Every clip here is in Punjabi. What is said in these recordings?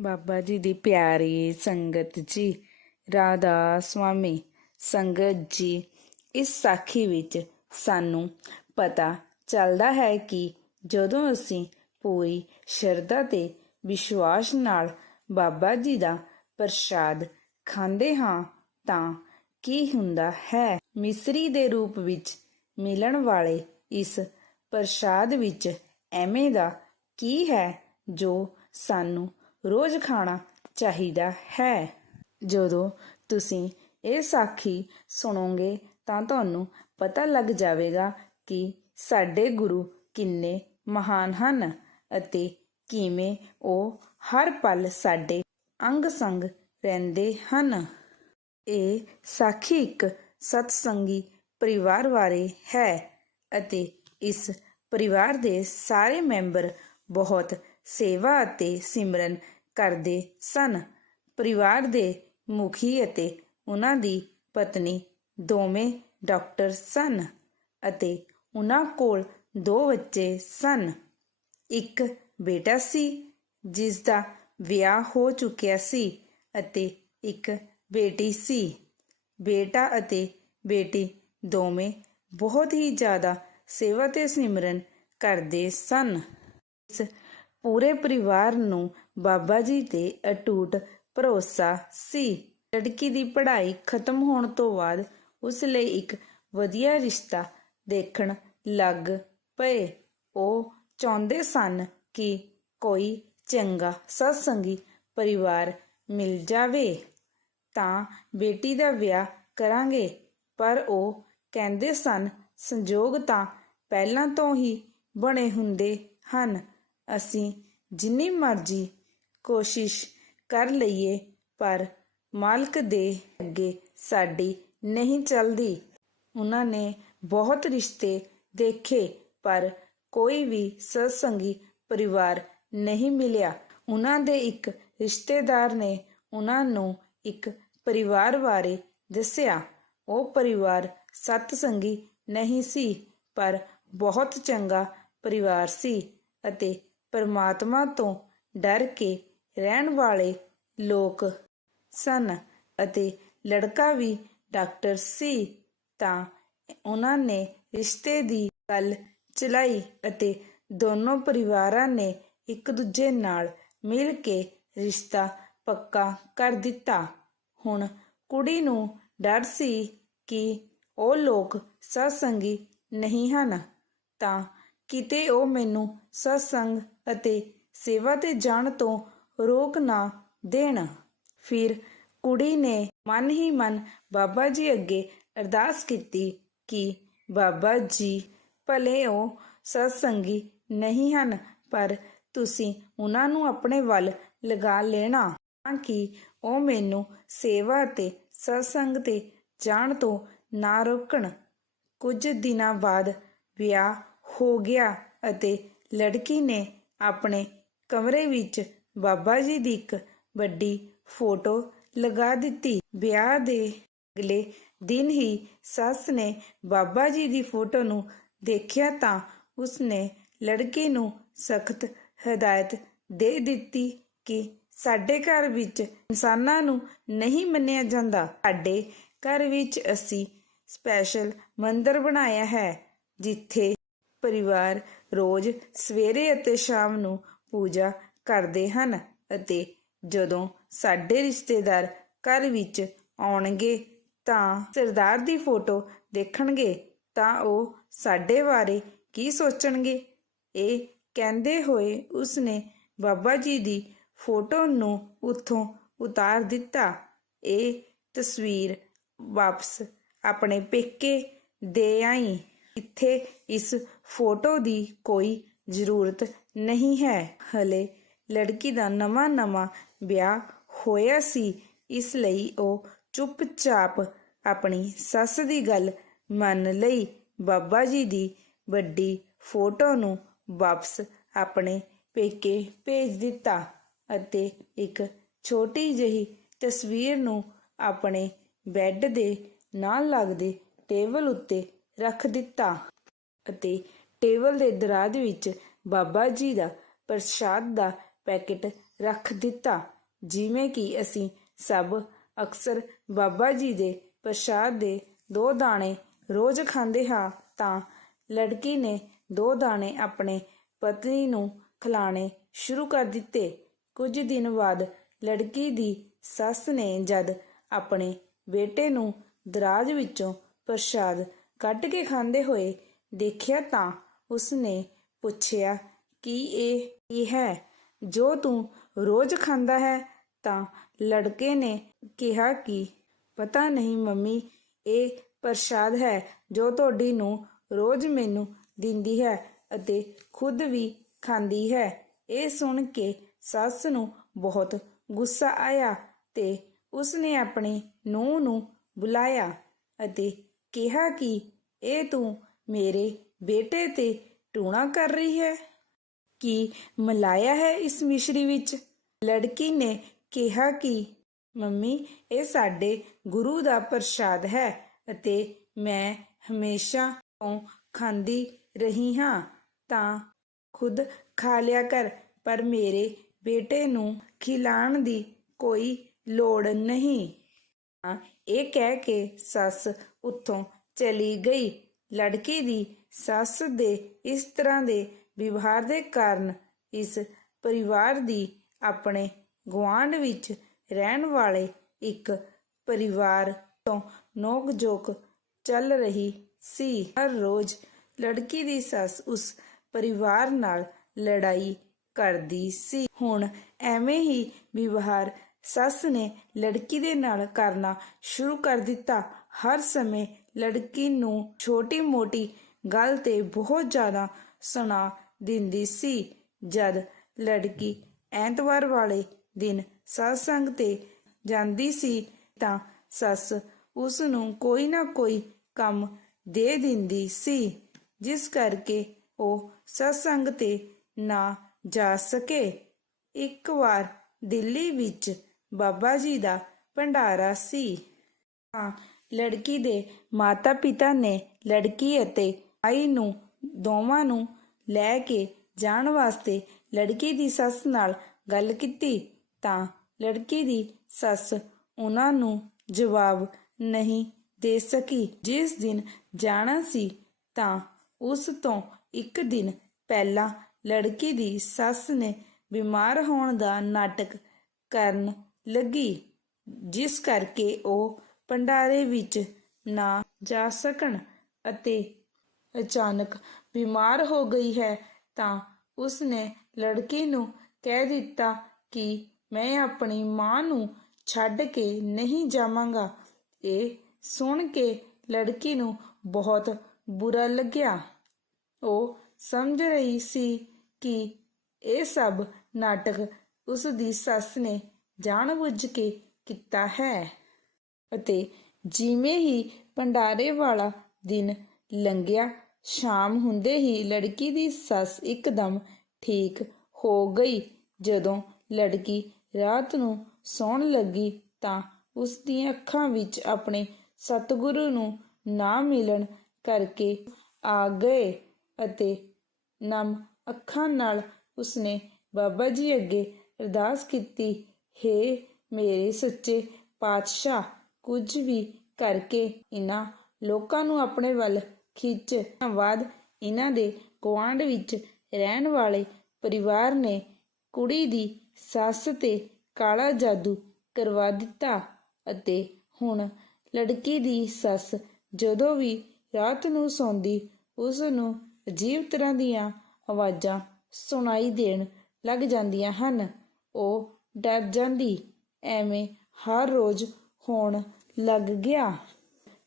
ਬਾਬਾ ਜੀ ਦੀ ਪਿਆਰੀ ਸੰਗਤ ਜੀ, ਰਾਧਾ ਸੁਆਮੀ ਸੰਗਤ ਜੀ, ਇਸ ਸਾਖੀ ਵਿੱਚ ਸਾਨੂੰ ਪਤਾ ਚੱਲਦਾ ਹੈ ਕਿ ਜਦੋਂ ਅਸੀਂ ਪੂਰੀ ਸ਼ਰਧਾ ਤੇ ਵਿਸ਼ਵਾਸ ਨਾਲ ਬਾਬਾ ਜੀ ਦਾ ਪ੍ਰਸ਼ਾਦ ਖਾਂਦੇ ਹਾਂ, ਤਾਂ ਕੀ ਹੁੰਦਾ ਹੈ? ਮਿਸਰੀ ਦੇ ਰੂਪ ਵਿੱਚ ਮਿਲਣ ਵਾਲੇ ਇਸ ਪ੍ਰਸ਼ਾਦ ਵਿੱਚ ਐਵੇਂ ਦਾ ਕੀ ਹੈ ਜੋ ਸਾਨੂੰ ਰੋਜ਼ ਖਾਣਾ ਚਾਹੀਦਾ ਹੈ। ਜਦੋਂ ਤੁਸੀਂ ਇਹ ਸਾਖੀ ਸੁਣੋਗੇ ਤਾਂ ਤੁਹਾਨੂੰ ਪਤਾ ਲੱਗ ਜਾਵੇਗਾ ਕਿ ਸਾਡੇ ਗੁਰੂ ਕਿੰਨੇ ਮਹਾਨ ਹਨ ਅਤੇ ਕਿਵੇਂ ਉਹ ਹਰ ਪਲ ਸਾਡੇ ਅੰਗ ਸੰਗ ਰਹਿੰਦੇ ਹਨ। ਇਹ ਸਾਖੀ ਇੱਕ ਸਤਸੰਗੀ ਪਰਿਵਾਰ ਬਾਰੇ ਹੈ ਅਤੇ ਇਸ ਪਰਿਵਾਰ ਦੇ ਸਾਰੇ ਮੈਂਬਰ ਬਹੁਤ ਸੇਵਾ ਅਤੇ ਸਿਮਰਨ ਕਰਦੇ ਸਨ। ਪਰਿਵਾਰ ਦੇ ਮੁਖੀ ਅਤੇ ਉਹਨਾਂ ਦੀ ਪਤਨੀ ਦੋਵੇਂ ਡਾਕਟਰ ਸਨ ਅਤੇ ਉਹਨਾਂ ਕੋਲ ਦੋ ਬੱਚੇ ਸਨ। ਇੱਕ ਬੇਟਾ ਸੀ, ਜਿਸ ਦਾ ਵਿਆਹ ਹੋ ਚੁੱਕਿਆ ਸੀ ਅਤੇ ਇੱਕ ਬੇਟੀ ਸੀ। ਬੇਟਾ ਅਤੇ ਬੇਟੀ ਦੋਵੇਂ ਬਹੁਤ ਹੀ ਜ਼ਿਆਦਾ ਸੇਵਾ ਤੇ ਸਿਮਰਨ ਕਰਦੇ ਸਨ। ਇਸ ਪੂਰੇ ਪਰਿਵਾਰ ਨੂੰ ਬਾਬਾ ਜੀ ਤੇ ਅਟੂਟ ਭਰੋਸਾ ਸੀ। ਲੜਕੀ ਦੀ ਪੜ੍ਹਾਈ ਖਤਮ ਹੋਣ ਤੋਂ ਬਾਅਦ ਉਸ ਲਈ ਇੱਕ ਵਧੀਆ ਰਿਸ਼ਤਾ ਦੇਖਣ ਲੱਗ ਪਏ। ਉਹ ਚਾਹੁੰਦੇ ਸਨ ਕਿ ਕੋਈ ਚੰਗਾ ਸਤਸੰਗੀ ਪਰਿਵਾਰ ਮਿਲ ਜਾਵੇ। ਤਾਂ ਬੇਟੀ ਦਾ ਵਿਆਹ ਕਰਾਂਗੇ। ਪਰ ਉਹ ਕਹਿੰਦੇ ਸਨ, ਸੰਜੋਗ ਤਾਂ ਪਹਿਲਾਂ ਤੋਂ ਹੀ ਬਣੇ ਹੁੰਦੇ ਹਨ। ਅਸੀਂ ਜਿੰਨੀ ਮਰਜ਼ੀ ਕੋਸ਼ਿਸ਼ ਕਰ ਲਈਏ, ਪਰ ਮਾਲਕ ਦੇ ਅੱਗੇ ਸਾਡੀ ਨਹੀਂ ਚੱਲਦੀ। ਉਹਨਾਂ ਨੇ ਬਹੁਤ ਰਿਸ਼ਤੇ ਦੇਖੇ, ਪਰ ਕੋਈ ਵੀ ਸਤਸੰਗੀ ਪਰਿਵਾਰ ਨਹੀਂ ਮਿਲਿਆ। ਉਹਨਾਂ ਦੇ ਇੱਕ ਰਿਸ਼ਤੇਦਾਰ ਨੇ ਉਹਨਾਂ ਨੂੰ ਇੱਕ ਪਰਿਵਾਰ ਬਾਰੇ ਦੱਸਿਆ। ਉਹ ਪਰਿਵਾਰ ਸਤਸੰਗੀ ਨਹੀਂ ਸੀ, ਪਰ ਬਹੁਤ ਚੰਗਾ ਪਰਿਵਾਰ ਸੀ ਅਤੇ ਪਰਮਾਤਮਾ ਤੋਂ ਡਰ ਕੇ ਰਹਿਣ ਵਾਲੇ ਲੋਕ ਸਨ ਅਤੇ ਲੜਕਾ ਵੀ ਡਾਕਟਰ ਸੀ, ਤਾਂ ਉਹਨਾਂ ਨੇ ਰਿਸ਼ਤੇ ਦੀ ਗੱਲ ਚਲਾਈ ਅਤੇ ਦੋਨੋਂ ਪਰਿਵਾਰਾਂ ਨੇ ਇੱਕ ਦੂਜੇ ਨਾਲ ਮਿਲ ਕੇ ਰਿਸ਼ਤਾ ਪੱਕਾ ਕਰ ਦਿੱਤਾ। ਹੁਣ ਕੁੜੀ ਨੂੰ ਡਰ ਸੀ ਕਿ ਉਹ ਲੋਕ ਸਤਸੰਗੀ ਨਹੀਂ ਹਨ, ਤਾਂ ਕਿਤੇ ਉਹ ਮੈਨੂੰ ਸਤਸੰਗ ਅਤੇ ਸੇਵਾ ਤੇ ਜਾਣ ਤੋਂ ਰੋਕ ਨਾ ਦੇਣ। ਫਿਰ ਕੁੜੀ ਨੇ ਮਨ ਹੀ ਮਨ ਬਾਬਾ ਜੀ ਅੱਗੇ ਅਰਦਾਸ ਕੀਤੀ ਕਿ ਬਾਬਾ ਜੀ, ਭਲੇ ਉਹ ਸਤਸੰਗੀ ਨਹੀਂ ਹਨ, ਪਰ ਤੁਸੀਂ ਉਹਨਾਂ ਨੂੰ ਆਪਣੇ ਵੱਲ ਲਗਾ ਲੈਣਾ ਤਾਂ ਕਿ ਉਹ ਮੈਨੂੰ ਸੇਵਾ ਤੇ ਸਤਸੰਗ ਤੇ ਜਾਣ ਤੋਂ ਨਾ ਰੋਕਣ। ਕੁਝ ਦਿਨਾਂ ਬਾਅਦ ਵਿਆਹ ਹੋ ਗਿਆ ਅਤੇ ਲੜਕੀ ਨੇ ਆਪਣੇ ਕਮਰੇ ਵਿੱਚ ਬਾਬਾ ਜੀ ਦੀ ਇੱਕ ਵੱਡੀ ਫੋਟੋ ਲਗਾ ਦਿੱਤੀ। ਵਿਆਹ ਦੇ ਅਗਲੇ ਦਿਨ ਹੀ ਸੱਸ ਨੇ ਬਾਬਾ ਜੀ ਦੀ ਫੋਟੋ ਨੂੰ ਦੇਖਿਆ ਤਾਂ ਉਸਨੇ ਲੜਕੀ ਨੂੰ ਸਖਤ ਹਦਾਇਤ ਦੇ ਦਿੱਤੀ ਕਿ ਸਾਡੇ ਘਰ ਵਿੱਚ ਇਨਸਾਨਾਂ ਨੂੰ ਨਹੀਂ ਮੰਨਿਆ ਜਾਂਦਾ। ਸਾਡੇ ਘਰ ਵਿੱਚ ਅਸੀਂ ਸਪੈਸ਼ਲ ਮੰਦਰ ਬਣਾਇਆ ਹੈ, ਜਿੱਥੇ ਪਰਿਵਾਰ ਰੋਜ਼ ਸਵੇਰੇ ਅਤੇ ਸ਼ਾਮ ਨੂੰ ਪੂਜਾ ਕਰਦੇ ਹਨ ਅਤੇ ਜਦੋਂ ਸਾਡੇ ਰਿਸ਼ਤੇਦਾਰ ਘਰ ਵਿੱਚ ਆਉਣਗੇ ਤਾਂ ਸਰਦਾਰ ਦੀ ਫੋਟੋ ਦੇਖਣਗੇ ਤਾਂ ਉਹ ਸਾਡੇ ਬਾਰੇ ਕੀ ਸੋਚਣਗੇ? ਇਹ ਕਹਿੰਦੇ ਹੋਏ ਉਸਨੇ ਬਾਬਾ ਜੀ ਦੀ ਫੋਟੋ ਨੂੰ ਉੱਥੋਂ ਉਤਾਰ ਦਿੱਤਾ। ਇਹ ਤਸਵੀਰ ਵਾਪਸ ਆਪਣੇ ਪੇਕੇ ਦੇ ਆਈ। ਇੱਥੇ ਇਸ ਫੋਟੋ ਦੀ ਕੋਈ ਜ਼ਰੂਰਤ ਨਹੀਂ ਹੈ। ਹਲੇ ਲੜਕੀ ਦਾ ਨਵਾਂ ਨਵਾਂ ਵਿਆਹ ਹੋਇਆ ਸੀ, ਇਸ ਲਈ ਉਹ ਚੁੱਪਚਾਪ ਆਪਣੀ ਸੱਸ ਦੀ ਗੱਲ ਮੰਨ ਲਈ। ਬਾਬਾ ਜੀ ਦੀ ਵੱਡੀ ਫੋਟੋ ਨੂੰ ਵਾਪਸ ਆਪਣੇ ਪੇਕੇ ਭੇਜ ਦਿੱਤਾ ਅਤੇ ਇੱਕ ਛੋਟੀ ਜਿਹੀ ਤਸਵੀਰ ਨੂੰ ਆਪਣੇ ਬੈੱਡ ਦੇ ਨਾਲ ਲੱਗਦੇ ਟੇਬਲ ਉੱਤੇ ਰੱਖ ਦਿੱਤਾ ਅਤੇ ਟੇਬਲ ਦੇ ਦਰਾਜ਼ ਵਿੱਚ ਬਾਬਾ ਜੀ ਦਾ ਪ੍ਰਸ਼ਾਦ ਦਾ ਪੈਕੇਟ ਰੱਖ ਦਿੱਤਾ। ਜਿਵੇਂ ਕਿ ਅਸੀਂ ਸਭ ਅਕਸਰ ਬਾਬਾ ਜੀ ਦੇ ਪ੍ਰਸ਼ਾਦ ਦੇ ਦੋ ਦਾਣੇ ਰੋਜ਼ ਖਾਂਦੇ ਹਾਂ, ਤਾਂ ਲੜਕੀ ਨੇ ਦੋ ਦਾਣੇ ਆਪਣੇ ਪਤਨੀ ਨੂੰ ਖਿਲਾਣੇ ਸ਼ੁਰੂ ਕਰ ਦਿੱਤੇ। ਕੁਝ ਦਿਨ ਬਾਅਦ ਲੜਕੀ ਦੀ ਸੱਸ ਨੇ ਜਦ ਆਪਣੇ ਬੇਟੇ ਨੂੰ ਦਰਾਜ ਵਿੱਚੋਂ ਪ੍ਰਸ਼ਾਦ ਕੱਢ ਕੇ ਖਾਂਦੇ ਹੋਏ ਦੇਖਿਆ ਤਾਂ ਉਸਨੇ ਪੁੱਛਿਆ, ਕਿ ਇਹ ਕੀ ਹੈ? ਜੋ ਤੂੰ ਰੋਜ਼ ਖਾਂਦਾ ਹੈ? ਤਾਂ ਲੜਕੇ ਨੇ ਕਿਹਾ ਕਿ, ਪਤਾ ਨਹੀਂ ਮੰਮੀ, ਇਹ ਪ੍ਰਸ਼ਾਦ ਹੈ ਜੋ ਤੁਹਾਡੀ ਨੂੰ ਰੋਜ਼ ਮੈਨੂੰ ਦਿੰਦੀ ਹੈ ਅਤੇ ਖੁਦ ਵੀ ਖਾਂਦੀ ਹੈ। ਇਹ ਸੁਣ ਕੇ ਸੱਸ ਨੂੰ ਬਹੁਤ ਗੁੱਸਾ ਆਇਆ ਤੇ ਉਸਨੇ ਆਪਣੀ ਨੂੰਹ ਨੂੰ ਬੁਲਾਇਆ ਅਤੇ ਕਿਹਾ ਕਿ ਇਹ ਤੂੰ ਮੇਰੇ ਬੇਟੇ ਤੇ ਟੂਣਾ ਕਰ ਰਹੀ ਹੈ? ਕੀ ਮਲਾਇਆ ਹੈ ਇਸ ਮਿਸ਼ਰੀ ਵਿੱਚ? ਲੜਕੀ ਨੇ ਕਿਹਾ ਕਿ, ਮੰਮੀ, ਇਹ ਸਾਡੇ ਗੁਰੂ ਦਾ ਪ੍ਰਸ਼ਾਦ ਹੈ ਅਤੇ ਮੈਂ ਹਮੇਸ਼ਾ ਤੋਂ ਖਾਂਦੀ ਰਹੀ ਹਾਂ। ਤਾਂ ਖੁਦ ਖਾ ਲਿਆ ਕਰ, ਪਰ ਮੇਰੇ ਬੇਟੇ ਨੂੰ ਖਿਲਾਣ ਦੀ ਕੋਈ ਲੋੜ ਨਹੀਂ। ਇਹ ਕਹਿ ਕੇ ਸੱਸ ਉੱਥੋਂ ਚਲੀ ਗਈ। ਲੜਕੀ ਦੀ ਸੱਸ ਦੇ ਇਸ ਤਰ੍ਹਾਂ ਦੇ ਵਿਵਹਾਰ ਦੇ ਕਾਰਨ ਇਸ ਪਰਿਵਾਰ ਦੀ ਆਪਣੇ ਗੁਆਂਢ ਵਿੱਚ ਰਹਿਣ ਵਾਲੇ ਇੱਕ ਪਰਿਵਾਰ ਤੋਂ ਨੋਕ-ਝੋਕ ਚੱਲ ਰਹੀ ਸੀ। ਹਰ ਰੋਜ਼ ਲੜਕੀ ਦੀ ਸੱਸ ਉਸ ਪਰਿਵਾਰ ਨਾਲ ਲੜਾਈ ਕਰਦੀ ਸੀ। ਹੁਣ ਐਵੇਂ ਹੀ ਵਿਵਹਾਰ ਸੱਸ ਨੇ ਲੜਕੀ ਦੇ ਨਾਲ ਕਰਨਾ ਸ਼ੁਰੂ ਕਰ ਦਿੱਤਾ। ਹਰ ਸਮੇਂ ਲੜਕੀ ਨੂੰ ਛੋਟੀ-ਮੋਟੀ ਗੱਲ ਤੇ ਬਹੁਤ ਜ਼ਿਆਦਾ ਸੁਣਾ ਦਿੰਦੀ ਸੀ। ਜਦ ਲੜਕੀ ਐਤਵਾਰ ਵਾਲੇ ਦਿਨ satsang ਤੇ ਜਾਂਦੀ ਸੀ ਤਾਂ ਸੱਸ ਉਸ ਨੂੰ ਕੋਈ ਨਾ ਕੋਈ ਕੰਮ ਦੇ ਦਿੰਦੀ ਸੀ, ਜਿਸ ਕਰਕੇ ਉਹ satsang ਤੇ ਨਾ ਜਾ ਸਕੇ। ਇੱਕ ਵਾਰ ਦਿੱਲੀ ਵਿੱਚ ਬਾਬਾ ਜੀ ਦਾ ਭੰਡਾਰਾ ਸੀ। ਤਾਂ ਲੜਕੀ ਦੇ ਮਾਤਾ-ਪਿਤਾ ਨੇ ਲੜਕੀ ਅਤੇ ਆਈ ਨੂੰ, ਦੋਵਾਂ ਨੂੰ ਲੈ ਕੇ ਜਾਣ ਵਾਸਤੇ ਲੜਕੀ ਦੀ ਸੱਸ ਨਾਲ ਗੱਲ ਕੀਤੀ ਤਾਂ ਲੜਕੀ ਦੀ ਸੱਸ ਉਹਨਾਂ ਨੂੰ ਜਵਾਬ ਨਹੀਂ ਦੇ ਸਕੀ। ਜਿਸ ਦਿਨ ਜਾਣਾ ਸੀ ਤਾਂ ਉਸ ਤੋਂ ਇੱਕ ਦਿਨ ਪਹਿਲਾਂ ਲੜਕੀ ਦੀ ਸੱਸ ਨੇ ਬਿਮਾਰ ਹੋਣ ਦਾ ਨਾਟਕ ਕਰਨ ਲੱਗੀ, ਜਿਸ ਕਰਕੇ ਉਹ ਭੰਡਾਰੇ ਵਿੱਚ ਨਾ ਜਾ ਸਕਣ ਅਤੇ ਅਚਾਨਕ ਬਿਮਾਰ ਹੋ ਗਈ ਹੈ ਤਾਂ ਉਸਨੇ ਲੜਕੀ ਨੂੰ ਕਹਿ ਦਿੱਤਾ ਕਿ ਮੈਂ ਆਪਣੀ ਮਾਂ ਨੂੰ ਛੱਡ ਕੇ ਨਹੀਂ ਜਾਵਾਂਗਾ। ਇਹ ਸੁਣ ਕੇ ਲੜਕੀ ਨੂੰ ਬਹੁਤ ਬੁਰਾ ਲੱਗਿਆ। ਉਹ ਸਮਝ ਰਹੀ ਸੀ ਕਿ ਇਹ ਸਭ ਨਾਟਕ ਉਸ ਦੀ ਸੱਸ ਨੇ ਜਾਣਬੁੱਝ ਕੇ ਕੀਤਾ ਹੈ। ਅਤੇ ਜਿਵੇਂ ਹੀ ਭੰਡਾਰੇ ਵਾਲਾ ਦਿਨ ਲੰਘਿਆ, ਸ਼ਾਮ ਹੁੰਦੇ ਹੀ ਲੜਕੀ ਦੀ ਸੱਸ ਇੱਕਦਮ ਠੀਕ ਹੋ ਗਈ। ਜਦੋਂ ਲੜਕੀ ਰਾਤ ਨੂੰ ਸੌਣ ਲੱਗੀ ਤਾਂ ਉਸ ਦੀਆਂ ਅੱਖਾਂ ਵਿੱਚ ਆਪਣੇ ਸਤਿਗੁਰੂ ਨੂੰ ਨਾ ਮਿਲਣ ਕਰਕੇ ਆ ਗਏ ਅਤੇ ਨਮ ਅੱਖਾਂ ਨਾਲ ਉਸਨੇ ਬਾਬਾ ਜੀ ਅੱਗੇ ਅਰਦਾਸ ਕੀਤੀ, ਹੈ ਮੇਰੇ ਸੱਚੇ ਪਾਤਸ਼ਾਹ ਕੁਝ ਵੀ ਕਰਕੇ ਇਹਨਾਂ ਲੋਕਾਂ ਨੂੰ ਆਪਣੇ ਵੱਲ ਖਿੱਚ। ਬਾਅਦ ਇਹਨਾਂ ਦੇ ਗੁਆਂਢ ਵਿੱਚ ਰਹਿਣ ਵਾਲੇ ਪਰਿਵਾਰ ਨੇ ਕੁੜੀ ਦੀ ਸੱਸ ਤੇ ਕਾਲਾ ਜਾਦੂ ਕਰਵਾ ਦਿੱਤਾ ਅਤੇ ਹੁਣ ਲੜਕੀ ਦੀ ਸੱਸ ਜਦੋਂ ਵੀ ਰਾਤ ਨੂੰ ਸੌਂਦੀ ਉਸ ਨੂੰ ਅਜੀਬ ਤਰ੍ਹਾਂ ਦੀਆਂ ਆਵਾਜ਼ਾਂ ਸੁਣਾਈ ਦੇਣ ਲੱਗ ਜਾਂਦੀਆਂ ਹਨ। ਉਹ ਡਰ ਜਾਂਦੀ, ਐਵੇਂ ਹਰ ਰੋਜ਼ ਹੋਣ ਲੱਗ ਗਿਆ।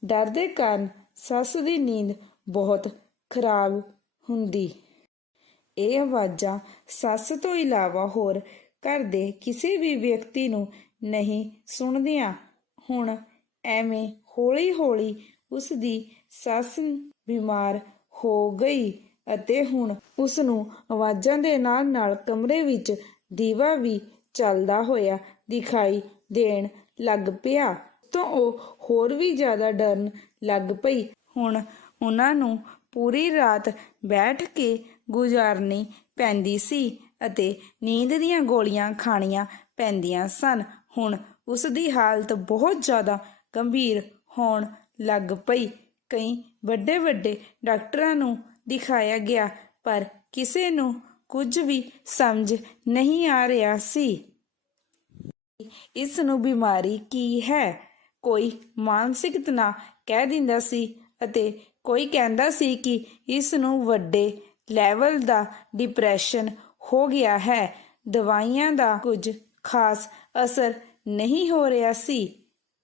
ਡਰ ਦੇ ਕਾਰਨ ਸੱਸ ਦੀ ਨੀਂਦ ਬਹੁਤ ਖਰਾਬ ਹੁੰਦੀ। ਇਹ ਆਵਾਜ਼ਾਂ ਸੱਸ ਤੋਂ ਇਲਾਵਾ ਹੋਰ ਘਰ ਦੇ ਕਿਸੇ ਵੀ ਵਿਅਕਤੀ ਨੂੰ ਨਹੀਂ ਸੁਣਦੀਆਂ। ਹੁਣ ਐਵੇਂ ਹੌਲੀ-ਹੌਲੀ ਉਸ ਦੀ ਸੱਸ ਬਿਮਾਰ ਹੋ ਗਈ ਅਤੇ ਹੁਣ ਉਸ ਨੂੰ ਆਵਾਜ਼ਾਂ ਦੇ ਨਾਲ-ਨਾਲ ਕਮਰੇ ਵਿੱਚ ਦੀਵਾ ਵੀ ਚੱਲਦਾ ਹੋਇਆ ਦਿਖਾਈ ਦੇਣ ਲੱਗ ਪਿਆ। ਤੋਂ ਉਹ ਹੋਰ ਵੀ ਜ਼ਿਆਦਾ ਡਰਨ ਲੱਗ ਪਈ। ਹੁਣ ਉਹਨਾਂ ਨੂੰ ਪੂਰੀ ਰਾਤ ਬੈਠ ਕੇ ਗੁਜ਼ਾਰਨੀ ਪੈਂਦੀ ਸੀ ਅਤੇ ਨੀਂਦ ਦੀਆਂ ਗੋਲੀਆਂ ਖਾਣੀਆਂ ਪੈਂਦੀਆਂ ਸਨ। ਹੁਣ ਉਸ ਦੀ ਹਾਲਤ ਬਹੁਤ ਜ਼ਿਆਦਾ ਗੰਭੀਰ ਹੋਣ ਲੱਗ ਪਈ। ਕਈ ਵੱਡੇ ਵੱਡੇ ਡਾਕਟਰਾਂ ਨੂੰ ਦਿਖਾਇਆ ਗਿਆ, ਪਰ ਕਿਸੇ ਨੂੰ ਕੁਝ ਵੀ ਸਮਝ ਨਹੀਂ ਆ ਰਿਹਾ ਸੀ। ਇਸ ਨੂੰ ਬਿਮਾਰੀ ਕੀ ਹੈ? ਕੋਈ ਮਾਨਸਿਕ ਤਣਾਅ ਕਹਿ ਦਿੰਦਾ ਸੀ ਅਤੇ ਕੋਈ ਕਹਿੰਦਾ ਸੀ ਕਿ ਇਸ ਨੂੰ ਵੱਡੇ ਲੈਵਲ ਦਾ ਡਿਪਰੈਸ਼ਨ ਹੋ ਗਿਆ ਹੈ। ਦਵਾਈਆਂ ਦਾ ਕੁਝ ਖਾਸ ਅਸਰ ਨਹੀਂ ਹੋ ਰਿਹਾ ਸੀ।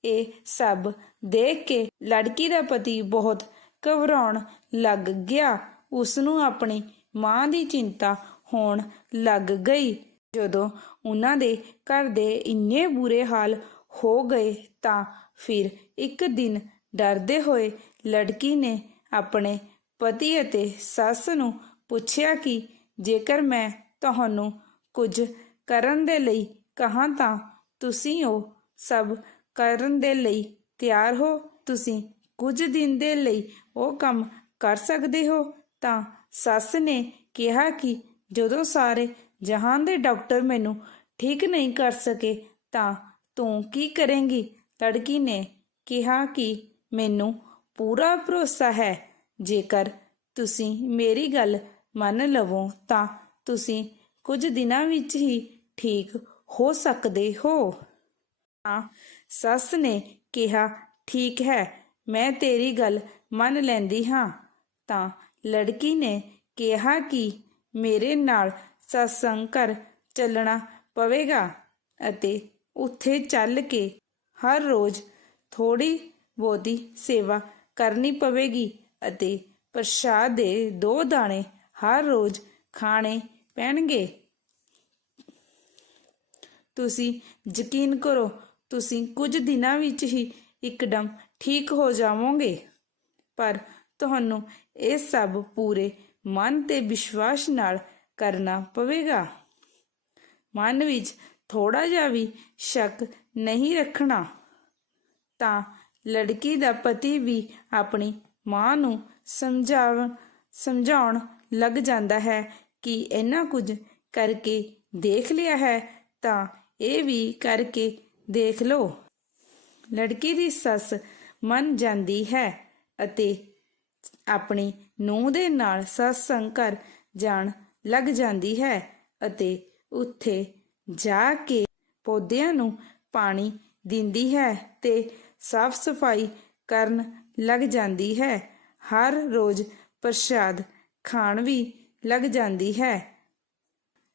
ਇਹ ਸਭ ਦੇਖ ਕੇ ਲੜਕੀ ਦਾ ਪਤੀ ਬਹੁਤ ਘਬਰਾਉਣ ਲੱਗ ਗਿਆ। ਉਸ ਨੂੰ ਆਪਣੀ ਮਾਂ ਦੀ ਚਿੰਤਾ ਹੋਣ ਲੱਗ ਗਈ। ਜਦੋਂ ਉਹਨਾਂ ਦੇ ਘਰ ਦੇ ਇੰਨੇ ਬੁਰੇ ਹਾਲ ਹੋ ਗਏ ਤਾਂ ਫਿਰ ਇੱਕ ਦਿਨ ਡਰਦੇ ਹੋਏ ਲੜਕੀ ਨੇ ਆਪਣੇ ਪਤੀ ਅਤੇ ਸੱਸ ਨੂੰ ਪੁੱਛਿਆ ਕਿ ਜੇਕਰ ਮੈਂ ਤੁਹਾਨੂੰ ਕੁਝ ਕਰਨ ਦੇ ਲਈ ਕਹਾਂ ਤਾਂ ਤੁਸੀਂ ਉਹ ਸਭ ਕਰਨ ਦੇ ਲਈ ਤਿਆਰ ਹੋ। ਤੁਸੀਂ ਕੁਝ ਦਿਨ ਦੇ ਲਈ ਉਹ ਕੰਮ ਕਰ ਸਕਦੇ ਹੋ। ਤਾਂ ਸੱਸ ਨੇ ਕਿਹਾ ਕਿ ਜਦੋਂ ਸਾਰੇ ਜਹਾਨ ਦੇ ਡਾਕਟਰ ਮੈਨੂੰ ਠੀਕ ਨਹੀਂ ਕਰ ਸਕੇ ਤਾਂ ਤੂੰ ਕੀ ਕਰੇਂਗੀ? ਲੜਕੀ ਨੇ ਕਿਹਾ ਕਿ ਮੈਨੂੰ ਪੂਰਾ ਭਰੋਸਾ ਹੈ। ਜੇਕਰ ਤੁਸੀਂ ਮੇਰੀ ਗੱਲ ਮੰਨ ਲਵੋ ਤਾਂ ਤੁਸੀਂ ਕੁਝ ਦਿਨਾਂ ਵਿੱਚ ਹੀ ਠੀਕ ਹੋ ਸਕਦੇ ਹੋ। ਤਾਂ ਸੱਸ ਨੇ ਕਿਹਾ, ਠੀਕ ਹੈ, ਮੈਂ ਤੇਰੀ ਗੱਲ ਮੰਨ ਲੈਂਦੀ ਹਾਂ। ਤਾਂ ਲੜਕੀ ਨੇ ਕਿਹਾ ਕਿ ਮੇਰੇ ਨਾਲ ਸਤਸੰਗ ਕਰ ਚੱਲਣਾ ਪਵੇਗਾ ਅਤੇ ਉੱਥੇ ਚੱਲ ਕੇ ਹਰ ਰੋਜ਼ ਥੋੜੀ ਬਹੁਤੀ ਸੇਵਾ ਕਰਨੀ ਪਵੇਗੀ ਅਤੇ ਪ੍ਰਸ਼ਾਦ ਦੇ ਦੋ ਦਾਣੇ ਹਰ ਰੋਜ਼ ਖਾਣੇ ਪੈਣਗੇ। ਤੁਸੀਂ ਯਕੀਨ ਕਰੋ, ਤੁਸੀਂ ਕੁਝ ਦਿਨਾਂ ਵਿੱਚ ਹੀ ਇੱਕਦਮ ਠੀਕ ਹੋ ਜਾਵੋਗੇ। ਪਰ ਤੁਹਾਨੂੰ ਇਹ ਸਭ ਪੂਰੇ ਮਨ ਤੇ ਵਿਸ਼ਵਾਸ ਨਾਲ ਕਰਨਾ ਪਵੇਗਾ। ਮਨ ਵਿੱਚ ਥੋੜਾ ਜਿਹਾ ਵੀ ਸ਼ੱਕ ਨਹੀਂ ਰੱਖਣਾ, ਤਾਂ ਲੜਕੀ ਦਾ ਪਤੀ ਵੀ ਆਪਣੀ ਮਾਂ ਨੂੰ ਸਮਝਾਉਣ ਸਮਝਾਉਣ ਲੱਗ ਜਾਂਦਾ ਹੈ ਕਿ ਇਹਨਾਂ ਕੁਝ ਕਰਕੇ ਦੇਖ ਲਿਆ ਹੈ, ਤਾਂ ਇਹ ਵੀ ਕਰਕੇ ਦੇਖ ਲਓ। ਲੜਕੀ ਦੀ ਸੱਸ ਮੰਨ ਜਾਂਦੀ ਹੈ ਅਤੇ ਆਪਣੀ ਨੂੰਹ ਦੇ ਨਾਲ ਸਤਸੰਗ ਕਰ ਜਾਣ ਲੱਗ ਜਾਂਦੀ ਹੈ ਅਤੇ ਉੱਥੇ ਜਾ ਕੇ ਪੌਦਿਆਂ ਨੂੰ ਪਾਣੀ ਦਿੰਦੀ ਹੈ ਤੇ ਸਾਫ਼ ਸਫ਼ਾਈ ਕਰਨ ਲੱਗ ਜਾਂਦੀ ਹੈ। ਹਰ ਰੋਜ਼ ਪ੍ਰਸ਼ਾਦ ਖਾਣ ਵੀ ਲੱਗ ਜਾਂਦੀ ਹੈ।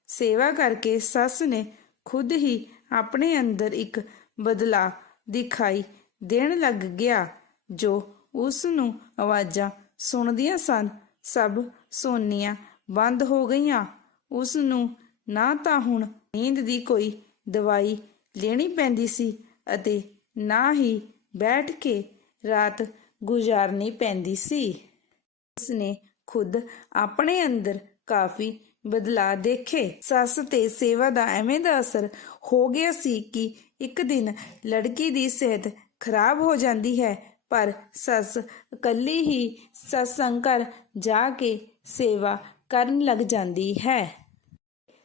ਸੇਵਾ ਕਰਕੇ ਸੱਸ ਨੇ ਖੁਦ ਹੀ ਆਪਣੇ ਅੰਦਰ ਇੱਕ ਬਦਲਾਅ ਦਿਖਾਈ ਦੇਣ ਲੱਗ ਗਿਆ, ਜੋ ਉਸ ਨੂੰ ਆਵਾਜ਼ਾਂ ਸੁਣਦੀਆਂ ਸਨ। ਸਭ ਸੋਨੀਆਂ ਬੰਦ ਹੋ ਗਈਆਂ। ਉਸ ਨੂੰ ਨਾ ਤਾਂ ਹੁਣ ਨੀਂਦ ਦੀ ਕੋਈ ਦਵਾਈ ਲੈਣੀ ਪੈਂਦੀ ਸੀ ਅਤੇ ਨਾ ਹੀ ਬੈਠ ਕੇ ਰਾਤ ਗੁਜ਼ਾਰਨੀ ਪੈਂਦੀ ਸੀ। ਉਸਨੇ ਖੁਦ ਆਪਣੇ ਅੰਦਰ ਕਾਫੀ ਬਦਲਾਅ ਦੇਖੇ। ਸੱਸ ਤੇ ਸੇਵਾ ਦਾ ਐਵੇਂ ਦਾ ਅਸਰ ਹੋ ਗਿਆ ਸੀ ਕਿ ਇੱਕ ਦਿਨ ਲੜਕੀ ਦੀ ਸਿਹਤ ਖਰਾਬ ਹੋ ਜਾਂਦੀ ਹੈ, ਪਰ ਸੱਸ ਇਕੱਲੀ ਹੀ ਸਤਸੰਗ ਘਰ ਜਾ ਕੇ ਸੇਵਾ ਕਰਨ ਲੱਗ ਜਾਂਦੀ ਹੈ।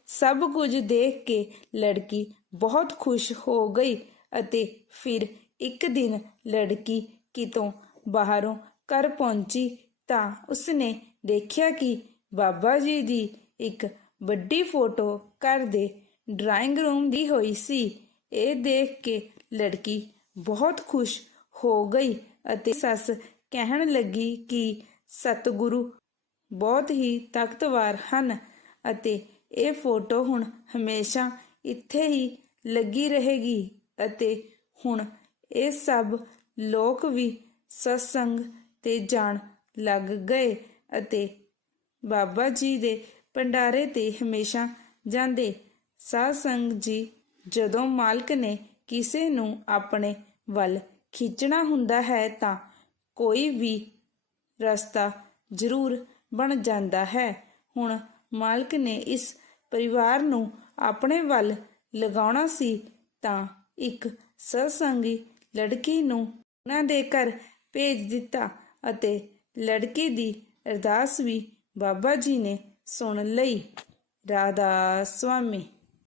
ਸਭ ਕੁਝ ਦੇਖ ਕੇ ਲੜਕੀ ਬਹੁਤ ਖੁਸ਼ ਹੋ ਗਈ ਅਤੇ ਫਿਰ ਇੱਕ ਦਿਨ ਲੜਕੀ ਕਿਤੋਂ ਬਾਹਰੋਂ ਘਰ ਪਹੁੰਚੀ ਤਾਂ ਉਸਨੇ ਦੇਖਿਆ ਕਿ ਬਾਬਾ ਜੀ ਦੀ ਇੱਕ ਵੱਡੀ ਫੋਟੋ ਘਰ ਦੇ ਡਰਾਇੰਗ ਰੂਮ ਦੀ ਹੋਈ ਸੀ। ਇਹ ਦੇਖ ਕੇ ਲੜਕੀ ਬਹੁਤ ਖੁਸ਼ ਹੋ ਗਈ ਅਤੇ ਸੱਸ ਕਹਿਣ ਲੱਗੀ ਕਿ ਸਤਿਗੁਰੂ ਬਹੁਤ ਹੀ ਤਾਕਤਵਰ ਹਨ ਅਤੇ ਇਹ ਫੋਟੋ ਹੁਣ ਹਮੇਸ਼ਾ ਇੱਥੇ ਹੀ ਲੱਗੀ ਰਹੇਗੀ ਅਤੇ ਹੁਣ ਇਹ ਸਭ ਲੋਕ ਵੀ ਸਤਸੰਗ ਤੇ ਜਾਣ ਲੱਗ ਗਏ ਅਤੇ ਬਾਬਾ ਜੀ ਦੇ ਭੰਡਾਰੇ ਤੇ ਹਮੇਸ਼ਾ ਜਾਂਦੇ। ਸਾਧ ਸੰਗ ਜੀ, ਜਦੋਂ ਮਾਲਕ ਨੇ ਕਿਸੇ ਨੂੰ ਆਪਣੇ ਵੱਲ ਖਿੱਚਣਾ ਹੁੰਦਾ ਹੈ ਤਾਂ ਕੋਈ ਵੀ ਰਸਤਾ ਜ਼ਰੂਰ ਬਣ ਜਾਂਦਾ ਹੈ। ਹੁਣ ਮਾਲਕ ਨੇ ਇਸ ਪਰਿਵਾਰ ਨੂੰ ਆਪਣੇ ਵੱਲ ਲਗਾਉਣਾ ਸੀ ਤਾਂ ਇੱਕ ਸਤਸੰਗੀ ਲੜਕੀ ਨੂੰ ਉਹਨਾਂ ਦੇ ਘਰ ਭੇਜ ਦਿੱਤਾ ਅਤੇ ਲੜਕੀ ਦੀ ਅਰਦਾਸ ਵੀ ਬਾਬਾ ਜੀ ਨੇ ਸੁਣ ਲਈ। ਰਾਧਾ ਸੁਆਮੀ